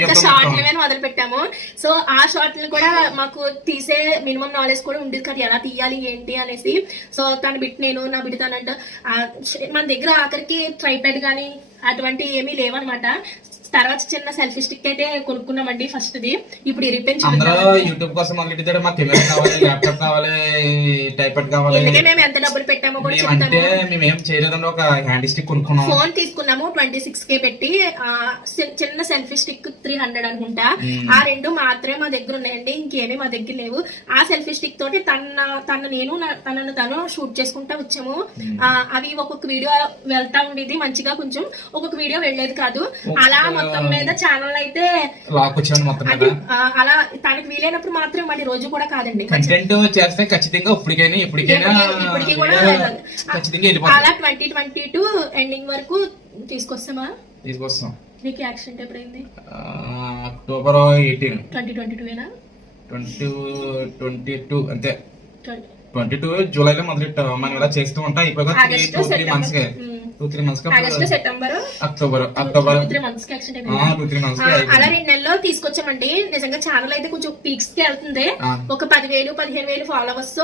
ఇంకా షార్ట్ మీద మొదలు పెట్టాము సో ఆ షార్ట్లు కూడా మాకు తీసే మినిమం నాలెడ్జ్ కూడా ఉండేది కదా ఎలా తీయాలి ఏంటి అనేసి. సో తన బిట్ నేను నా బిడ్డ తనంట మన దగ్గర ఆఖరికి ట్రైపాడ్ కానీ అటువంటి ఏమీ లేవన్నమాట. తర్వాత చిన్న సెల్ఫీ స్టిక్ అయితే కొనుక్కున్నామండి ఫస్ట్ ది ఇప్పుడు అందరూ యూట్యూబ్ కోసం మొదలెట్టాడు మాకు కెమెరా కావాలి ల్యాప్టాప్ కావాలి టైపాడ్ కావాలి. ఎందుకే మేము ఎంత డబ్బులు పెట్టామో కూడా చెప్తాము మేము ఏం చేయలేదండి ఒక హ్యాండ్ స్టిక్ కొనుక్కున్నాం. ఫోన్ తీసుకున్నాము ట్వంటీ సిక్స్ కే పెట్టి ఆ, సి- చిన్న సెల్ఫీ స్టిక్ త్రీ హండ్రెడ్ అనుకుంటా. ఆ రెండు మాత్రమే మా దగ్గర ఉన్నాయండి ఇంకేమీ మా దగ్గర లేవు. ఆ సెల్ఫీ స్టిక్ తోటి తన తన నేను నా- తనను తను షూట్ చేసుకుంటా వచ్చాము. ఆ, అవి ఒక్కొక్క వీడియో వెళ్తా ఉండేది మంచిగా కొంచెం. ఒక్కొక్క వీడియో వెళ్ళేది కాదు. అలా మొత్తం మీద ఛానల్ అయితే లాక్కొచ్చాను మొత్తం మీద. అలా తనకి వీలైనప్పుడు మాత్రం మళ్ళీ రోజు కూడా కాదండి కంటెంట్ చేస్తే ఖచ్చితంగా ఇప్పటికైనా ఇప్పటికైనా ఇప్పటికీ కూడా వెళ్ళాలి. ఖచ్చితంగా అలా ట్వంటీ ట్వంటీ టూ ఎండింగ్ వరకు తీసుకొస్తామా? తీసుకొస్తాం. నీకు accident ఎప్పుడైంది? October eighteen twenty twenty two ఏనా? ట్వంటీ ట్వంటీ టూ అంతే. ట్వంటీ టూ జూలైలో మొదలెట్టాం. మనం ఇలా చేస్తూ ఉంటాం. అయిపోగా three two three. Two three months August September. October. October. Three మంత్స్కి టూ త్రీ మంత్స్ అలా రెండు నెలల్లో తీసుకొచ్చామండి. నిజంగా ఛానల్ అయితే కొంచెం పీక్స్కి వెళ్తుంది. ఒక పదివేలు పదిహేను వేలు ఫాలోవర్స్.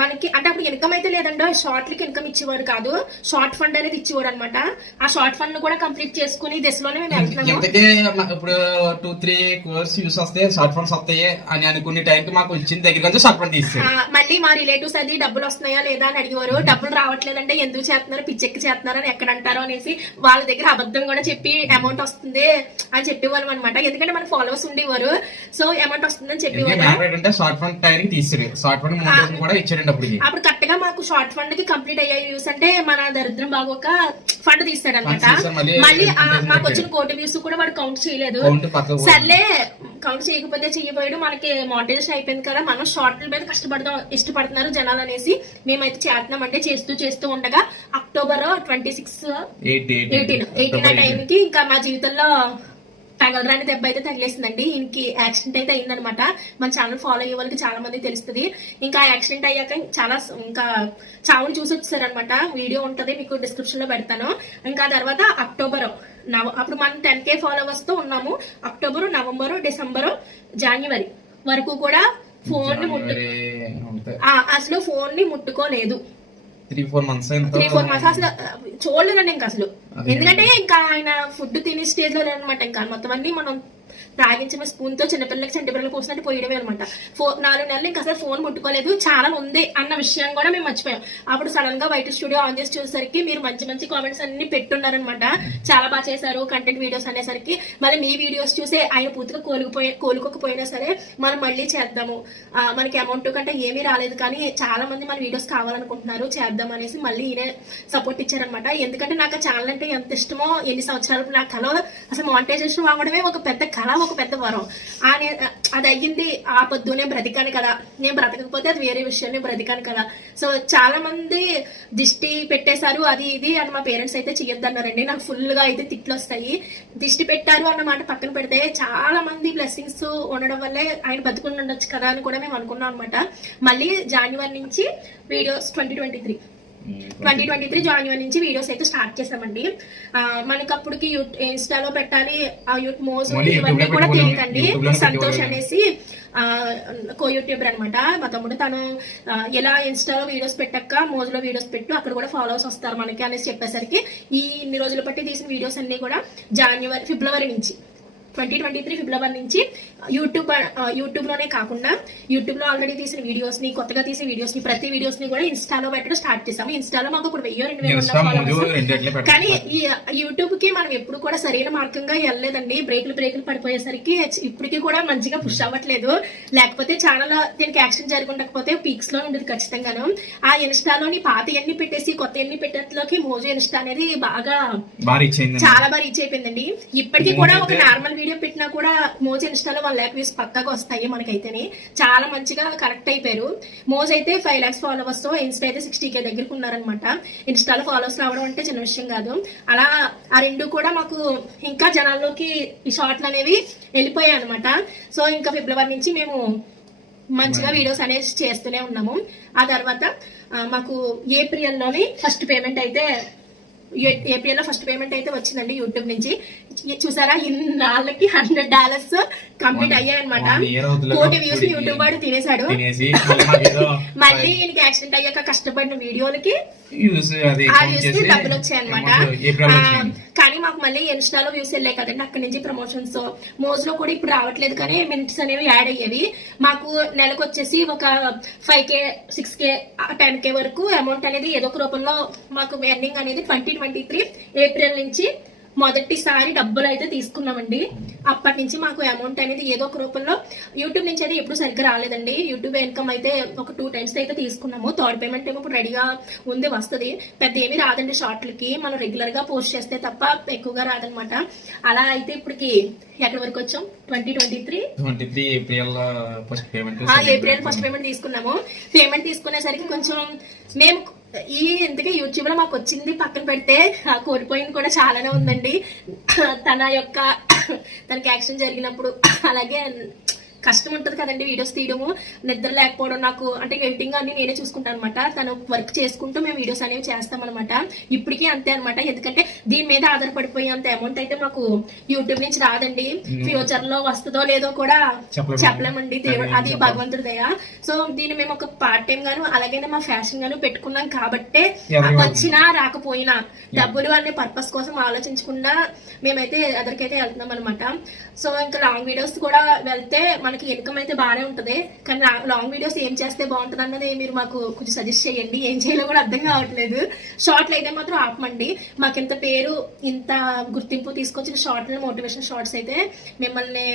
మనకి అంటే అప్పుడు ఇన్కమ్ అయితే లేదండి. షార్ట్ లకి ఇన్కమ్ ఇచ్చేవారు కాదు. షార్ట్ ఫండ్ అనేది ఇచ్చేవారు అనమాట ఆ షార్ట్ ఫండ్ కూడా కంప్లీట్ చేసుకుని దశలోనే మేము వెళ్తున్నాము. ఇప్పుడు టూ త్రీ కోర్స్ యూస్ వస్తాయి షార్ట్ ఫండ్స్ వస్తాయి అని అనుకునే టైంకి మాకు వచ్చిన దగ్గర షార్ట్ ఫండ్ మళ్ళీ మా రిలేటివ్స్ అది డబ్బులు వస్తున్నాయా లేదా అని అడిగేవారు. డబ్బులు రావట్లేదంటే ఎందుకు చేస్తున్నారు? పిచ్చెక్కి చేస్తున్నారు అని ఎక్కడ అంటారో అనేసి వాళ్ళ దగ్గర అబద్ధం కూడా చెప్పి అమౌంట్ వస్తుంది అని చెప్పేవాళ్ళం అనమాట ఎందుకంటే మన ఫాలోవర్స్ ఉండేవారు. సో అమౌంట్ వస్తుందని చెప్పేవారు షార్ట్ ఫండ్ తీసారు షార్ట్ ఫండ్ కూడా ఇచ్చారండి అప్పుడు కరెక్ట్గా మాకు షార్ట్ ఫండ్కి కంప్లీట్ అయ్యాయి వ్యూస్ అంటే మన దరిద్రం బాగోక ఫండ్ తీస్తాడు అనమాట మళ్ళీ మాకు వచ్చిన కోటి వ్యూస్ కూడా వాడు కౌంట్ చేయలేదు. సర్లే కౌంట్ చేయకపోతే చెయ్యబోయాడు మనకి మోటివేషన్ అయిపోయింది కదా. మనం షార్ట్ల మీద కష్టపడదాం ఇష్టపడుతున్నారు జనాలు అనేసి మేమైతే చేస్తున్నాం అంటే చేస్తూ చేస్తూ ఉండగా October twenty six eight eight eighteen eighteen ఆ టైంకి ఇంకా మా జీవితంలో తగలరాని దెబ్బ అయితే తగిలేసిందండి. ఇంకి యాక్సిడెంట్ అయితే అయిందనమాట. మన ఛానల్ ఫాలో అయ్యే వాళ్ళకి చాలా మంది తెలుస్తుంది. ఇంకా యాక్సిడెంట్ అయ్యాక చాలా ఇంకా చావుని చూసి వచ్చారనమాట వీడియో ఉంటది మీకు డిస్క్రిప్షన్లో పెడతాను. ఇంకా తర్వాత అక్టోబర్ నవ అప్పుడు మనం టెన్ కే ఫాలోవర్స్తో ఉన్నాము. అక్టోబర్ నవంబర్ డిసెంబర్ జనవరి వరకు కూడా ఫోన్ని ముట్టు అసలు ఫోన్ని ముట్టుకోలేదు. Three four months three four months అసలు చూడలేదండి ఇంకా అసలు. ఎందుకంటే ఇంకా ఆయన ఫుడ్ తినే స్టేజ్లో అనమాట ఇంకా. మొత్తం అన్ని మనం తాగించిన స్పూన్తో చిన్నపిల్లలకి చంటి పిల్లలకి పోసినట్టు పోయడమే అనమాట. ఫోర్ నాలుగు నెలలు ఇంకా అసలు ఫోన్ ముట్టుకోలేదు. చాలా ఉంది అన్న విషయం కూడా మేము మర్చిపోయాం. అప్పుడు సడన్గా బయట స్టూడియో ఆన్ చేసి చూసేసరికి మీరు మంచి మంచి కామెంట్స్ అన్ని పెట్టున్నారనమాట. చాలా బాగా చేశారు కంటెంట్ వీడియోస్ అనేసరికి. మళ్ళీ మీ వీడియోస్ చూసే ఆయన పూర్తిగా కోలుకుపోయి కోలుకోకపోయినా సరే మనం మళ్ళీ చేద్దాము. మనకి అమౌంట్ కంటే ఏమీ రాలేదు కానీ చాలా మంది మన వీడియోస్ కావాలనుకుంటున్నారు చేద్దాం అనేసి మళ్ళీ ఈయనే సపోర్ట్ ఇచ్చారనమాట. ఎందుకంటే నాకు ఛానల్ అంటే ఎంత ఇష్టమో ఎన్ని సంవత్సరాలు నా కళ అసలు మానిటైజేషన్ అవ్వడమే ఒక పెద్ద కళ ఒక పెద్ద వరం. ఆ అది అయ్యింది ఆ పొద్దు నేను బ్రతికాను కదా. నేను బ్రతకకపోతే అది వేరే విషయం నేను బ్రతికాను కదా. సో చాలా మంది దిష్టి పెట్టేశారు అది ఇది అని మా పేరెంట్స్ అయితే చెయ్యొద్దన్నారండి. నాకు ఫుల్గా అయితే తిట్లు వస్తాయి దిష్టి పెట్టారు అన్న మాట పక్కన పెడితే చాలా మంది బ్లెస్సింగ్స్ ఉండడం వల్లే ఆయన బతుకుని ఉండొచ్చు కదా అని కూడా మేము అనుకున్నాం అనమాట మళ్ళీ జనవరి నుంచి videos twenty twenty three. Twenty twenty three జనవరి నుంచి వీడియోస్ అయితే స్టార్ట్ చేసామండి ఆ, మనకి అప్పటికి ఇన్స్టాలో పెట్టాలి ఆ యూ- మోజు మళ్ళీ ఇవన్నీ కూడా. తెలియదండి సంతోష్. అనేసి ఆ, కో యూట్యూబర్ అనమాట మా తమ్ముడు తను ఎలా ఇన్స్టాలో వీడియోస్ పెట్టాక మోజులో వీడియోస్ పెట్టు అక్కడ కూడా ఫాలోవర్స్ వస్తారు మనకి అనేసి చెప్పేసరికి ఈ ఇన్ని రోజులు బట్టి తీసిన వీడియోస్ అన్ని కూడా జనవరి ఫిబ్రవరి నుంచి ట్వంటీ ట్వంటీ త్రీ ఫిబ్రవరి నుంచి యూట్యూబ్ యూట్యూబ్లోనే కాకుండా యూట్యూబ్లో ఆల్రెడీ తీసిన వీడియోస్ని కొత్తగా తీసిన వీడియోస్ని ప్రతి వీడియోస్ని కూడా ఇన్స్టాలో పెట్టడం స్టార్ట్ చేసాము ఇన్స్టాలో మాకు ఇప్పుడు వెయ్యో రెండు వేలు కానీ యూట్యూబ్కి మనం ఎప్పుడు కూడా సరైన మార్గంగా వెళ్ళలేదండి. బ్రేకులు బ్రేకులు పడిపోయేసరికి ఇప్పటికీ కూడా మంచిగా పుష్ అవ్వట్లేదు. లేకపోతే ఛానల్ దీనికి యాక్షన్ జరగకపోతే పీక్స్లో ఉండేది ఖచ్చితంగాను. ఆ ఇన్స్టాలోని పాత ఎన్ని పెట్టేసి కొత్త ఎన్ని పెట్టేలోకి మోజు ఇన్స్టా అనేది బాగా చాలా బాగా రీచ్ అయిపోయిందండి. ఇప్పటికీ కూడా ఒక నార్మల్ వీడియో పెట్టినా కూడా మోజ్ ఇన్స్టాలో వన్ ల్యాక్ వ్యూస్ పక్కాగా వస్తాయి మనకైతేనే. చాలా మంచిగా కరెక్ట్ అయిపోయారు. మోజ్ అయితే ఫైవ్ లాక్స్ ఫాలోవర్స్తో ఇన్స్టా అయితే సిక్స్టీ కే దగ్గరకు ఉన్నారనమాట ఇన్స్టాలో ఫాలోవర్స్ రావడం అంటే చిన్న విషయం కాదు. అలా ఆ రెండు కూడా మాకు ఇంకా జనాల్లోకి ఈ షార్ట్లు అనేవి వెళ్ళిపోయాయి అనమాట సో ఇంకా ఫిబ్రవరి నుంచి మేము మంచిగా వీడియోస్ అనేవి చేస్తూనే ఉన్నాము. ఆ తర్వాత మాకు ఏప్రిల్లోని ఫస్ట్ పేమెంట్ అయితే ఏప్రిల్లో ఫస్ట్ పేమెంట్ అయితే వచ్చిందండి యూట్యూబ్ నుంచి. చూసారా? ఇన్నాళ్ళకి హండ్రెడ్ డాలర్స్ కంప్లీట్ One- అయ్యాయి అనమాట one year అవుతుందిలే కోటి వ్యూస్. యూట్యూబ్ వాడు తినేశాడు. మళ్ళీ ఈయనకి యాక్సిడెంట్ అయ్యాక కష్టపడిన వీడియోలకి ఆ వ్యూస్ డబ్బులు వచ్చాయి అనమాట amount ఏప్రిల్ వచ్చింది. కానీ మాకు మళ్ళీ ఇన్స్టాలో వ్యూస్ వెళ్ళాయి కదండి అక్కడి నుంచి ప్రమోషన్స్ మోజ్లో కూడా ఇప్పుడు రావట్లేదు కానీ మినిట్స్ అనేవి యాడ్ అయ్యేవి. మాకు నెలకు వచ్చేసి ఒక five K six K ten K వరకు అమౌంట్ అనేది ఏదో ఒక రూపంలో మాకు ఎర్నింగ్ అనేది ట్వంటీ ట్వంటీ త్రీ ఏప్రిల్ నుంచి మొదటిసారి డబ్బులు అయితే తీసుకున్నామండి. అప్పటి నుంచి మాకు అమౌంట్ అనేది ఏదో ఒక రూపంలో యూట్యూబ్ నుంచి అయితే ఎప్పుడు సరిగ్గా రాలేదండి. యూట్యూబ్ ఇన్కమ్ అయితే ఒక టూ టైమ్స్ అయితే తీసుకున్నాము. థర్డ్ పేమెంట్ ఏమో ఇప్పుడు రెడీగా ఉంది వస్తుంది. పెద్ద ఏమీ రాదండి షార్ట్లకి మనం రెగ్యులర్గా పోస్ట్ చేస్తే తప్ప ఎక్కువగా రాదనమాట. అలా అయితే ఇప్పటికి ఎక్కడి వరకు వచ్చాం? Twenty twenty three? Twenty three April first payment ఆ ఏప్రిల్ ఫస్ట్ పేమెంట్ తీసుకున్నాము. పేమెంట్ తీసుకునేసరికి కొంచెం మేము ఈ ఇంతకీ యూట్యూబ్లో మాకు వచ్చింది పక్కన పెడితే ఆ కోల్పోయింది కూడా చాలానే ఉందండి. తన యొక్క తనకి యాక్షన్ జరిగినప్పుడు అలాగే కష్టం ఉంటది కదండి వీడియోస్ తీయడము. నిద్ర లేకపోవడం నాకు అంటే ఎడిటింగ్ అన్ని నేనే చూసుకుంటాను అనమాట తను వర్క్ చేసుకుంటూ మేము వీడియోస్ అనేవి చేస్తాం అనమాట ఇప్పటికీ అంతే అనమాట ఎందుకంటే దీని మీద ఆధారపడిపోయేంత అమౌంట్ అయితే మాకు యూట్యూబ్ నుంచి రాదండి. ఫ్యూచర్లో వస్తుందో లేదో కూడా చెప్పలేము. చెప్పలేమండి. దేవుడు అది భగవంతుడి దయ. సో దీన్ని మేము ఒక పార్ట్ టైం గాను అలాగే మా ఫ్యాషన్ గాను పెట్టుకున్నాం కాబట్టే వచ్చినా రాకపోయినా డబ్బులు అనే పర్పస్ కోసం ఆలోచించకుండా మేమైతే ఎదరికైతే వెళ్తున్నాం అనమాట సో ఇంకా లాంగ్ వీడియోస్ కూడా వెళ్తే మనకి ఇన్కమ్ అయితే బాగానే ఉంటది. కానీ లాంగ్ వీడియోస్ ఏం చేస్తే బాగుంటది అన్నది మీరు మాకు కొంచెం సజెస్ట్ చేయండి. ఏం చేయాలో కూడా అర్థం కావట్లేదు. షార్ట్లు అయితే మాత్రం ఆపమండి. మాకు ఇంత పేరు ఇంత గుర్తింపు తీసుకొచ్చిన షార్ట్లు మోటివేషన్ షార్ట్స్ అయితే మిమ్మల్ని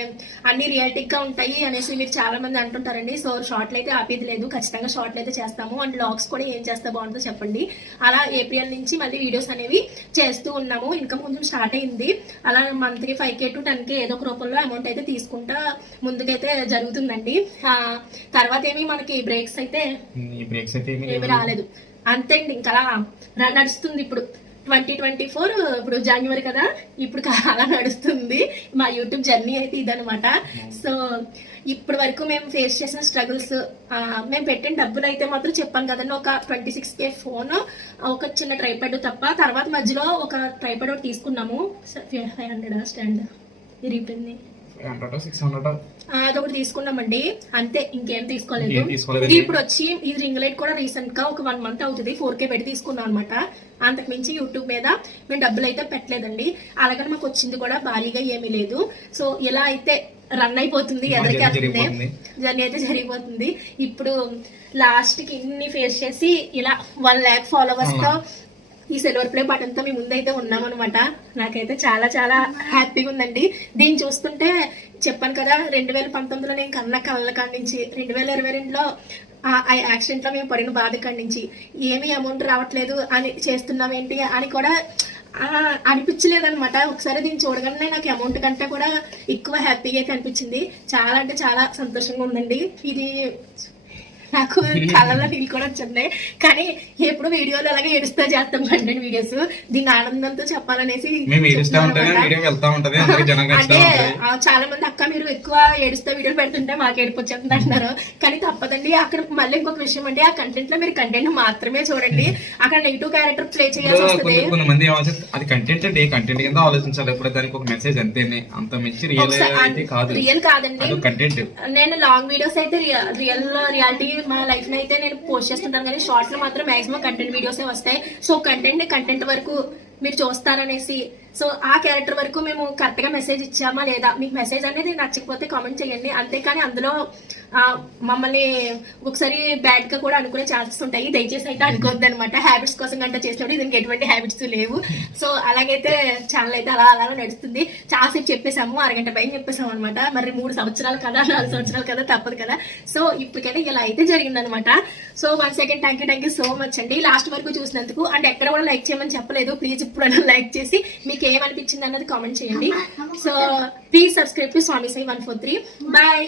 అన్ని రియలిటిక్గా ఉంటాయి అనేసి మీరు చాలా మంది అంటుంటారండి. సో షార్ట్లు అయితే ఆపేది లేదు. ఖచ్చితంగా షార్ట్లు అయితే చేస్తాము. అండ్ లాగ్స్ కూడా ఏం చేస్తే బాగుంటుందో చెప్పండి. అలా ఏప్రిల్ నుంచి మళ్ళీ వీడియోస్ అనేవి చేస్తూ ఉన్నాము. ఇన్కమ్ కొంచెం స్టార్ట్ అయింది. అలా monthly five K to ten K ఏదో ఒక రూపంలో అమౌంట్ అయితే తీసుకుంటా ముందుకైతే జరుగుతుందండి. ఆ, తర్వాత ఏమి మనకి బ్రేక్స్ అయితే బ్రేక్స్ అయితే ఏమీ. రాలేదు. అంతే అండి ఇంకా నడుస్తుంది ఇప్పుడు. ట్వంటీ ట్వంటీ ఫోర్ ఇప్పుడు జనవరి కదా ఇప్పుడు అలా నడుస్తుంది. మా యూట్యూబ్ జర్నీ అయితే ఇదనమాట సో ఇప్పటి వరకు మేము ఫేస్ చేసిన స్ట్రగుల్స్ మేము పెట్టిన డబ్బులు అయితే మాత్రం చెప్పాను కదండి. ఒక ట్వంటీ సిక్స్ కే ఫోన్ ఒక చిన్న ట్రైపాడ్ తప్ప తర్వాత మధ్యలో ఒక ట్రైపాడ్ ఒకటి తీసుకున్నాము. ఫైవ్ హండ్రెడ్ స్టాండ్ ఇరిగిపోయింది హండ్రెడ్ సిక్స్ హండ్రెడ్ ఆ, అదొకటి తీసుకున్నామండి. అంతే ఇంకేం తీసుకోలేదు. ఇది ఇప్పుడు వచ్చి ఇది రింగ్ లైట్ కూడా రీసెంట్గా ఒక వన్ మంత్ అవుతుంది ఫోర్ కే పెట్టి తీసుకున్నాం అనమాట అంతకు మించి యూట్యూబ్ మీద మేము డబ్బులు అయితే పెట్టలేదండి. అలాగే మాకు వచ్చింది కూడా భారీగా ఏమీ లేదు. సో ఇలా అయితే రన్ అయిపోతుంది ఎదరికి జరిగిపోతుంది. జర్నీ అయితే జరిగిపోతుంది. ఇప్పుడు లాస్ట్కి ఇన్ని ఫేస్ చేసి ఇలా వన్ ల్యాక్ ఫాలోవర్స్తో ఈ సిల్వర్ ప్లే బటన్తో మీ ముందైతే ఉన్నామన్నమాట. నాకైతే చాలా చాలా హ్యాపీగా ఉందండి. దీన్ని చూస్తుంటే చెప్పాను కదా రెండు వేల పంతొమ్మిదిలో నేను కన్న కళ్ళ కాడించి నుంచి రెండు వేల ఇరవై రెండులో ఆ యాక్సిడెంట్లో మేము పడిన బాధ కాడించి నుంచి ఏమీ అమౌంట్ రావట్లేదు అని చేస్తున్నాం ఏంటి అని కూడా అనిపించలేదనమాట ఒకసారి దీన్ని చూడగానే నాకు అమౌంట్ కంటే కూడా ఎక్కువ హ్యాపీగా అయితే అనిపించింది. చాలా అంటే చాలా సంతోషంగా ఉందండి. ఇది నాకు కళ్ళలో నీళ్ళు కూడా వచ్చింది కానీ ఎప్పుడు వీడియోలు అలాగే ఏడుస్తా చేస్తాం కంటెంట్ వీడియోస్. దీని ఆనందంతో చెప్పాలనేసి అంటే చాలా మంది అక్క మీరు ఎక్కువ ఏడుస్తూ వీడియోలు పెడుతుంటే మాకు ఏడుపు వచ్చేస్తుంది అంటున్నారు. కానీ తప్పదండి అక్కడ మళ్ళీ ఇంకొక విషయం అండి ఆ కంటెంట్లో మీరు కంటెంట్ మాత్రమే చూడండి. అక్కడ నెగిటివ్ క్యారెక్టర్ ప్లే చేయాల్సి వస్తుంది. కొంతమంది అది కంటెంట్ అంటే కంటెంట్ కింద ఆలోచించాలి. ఇప్పుడు దానికి ఒక మెసేజ్ అంతేనే. అంత మించి రియల్ కాదు. రియల్ కాదండి. కంటెంట్ నేను లాంగ్ వీడియోస్ అయితే రియల్ రియాలిటీ మా లైఫ్ అయితే నేను పోస్ట్ చేస్తుంటాను కానీ షార్ట్లో మాత్రం మాక్సిమం కంటెంట్ వీడియోస్ వస్తాయి. సో కంటెంట్ కంటెంట్ వరకు మీరు చూస్తారనేసి సో ఆ క్యారెక్టర్ వరకు మేము కరెక్ట్గా మెసేజ్ ఇచ్చామా లేదా? మీకు మెసేజ్ అనేది నచ్చకపోతే కామెంట్ చేయండి. అంతేకాని అందులో మమ్మల్ని ఒకసారి బ్యాడ్గా కూడా అనుకునే ఛాన్సెస్ ఉంటాయి. దయచేసి అయితే అనుకోవద్దు అనమాట హ్యాబిట్స్ కోసం గంట చేసినప్పుడు దీనికి ఎటువంటి హ్యాబిట్స్ లేవు. సో అలాగైతే ఛానల్ అయితే అలా అలా నడుస్తుంది. చాలాసేపు చెప్పేసాము అరగంట పైన చెప్పేసాము అనమాట మరి మూడు సంవత్సరాలు కదా నాలుగు సంవత్సరాలు కదా తప్పదు కదా. సో ఇప్పటికైతే ఇలా అయితే జరిగిందనమాట so one second thank you thank you so much అండి. లాస్ట్ వరకు చూసినందుకు అండ్ ఎక్కడ కూడా లైక్ చేయమని చెప్పలేదు. ప్లీజ్ ఇప్పుడు లైక్ చేసి మీకు ఏమనిపించింది అన్నది కామెంట్ చేయండి. So please subscribe to Swami Sai one four three bye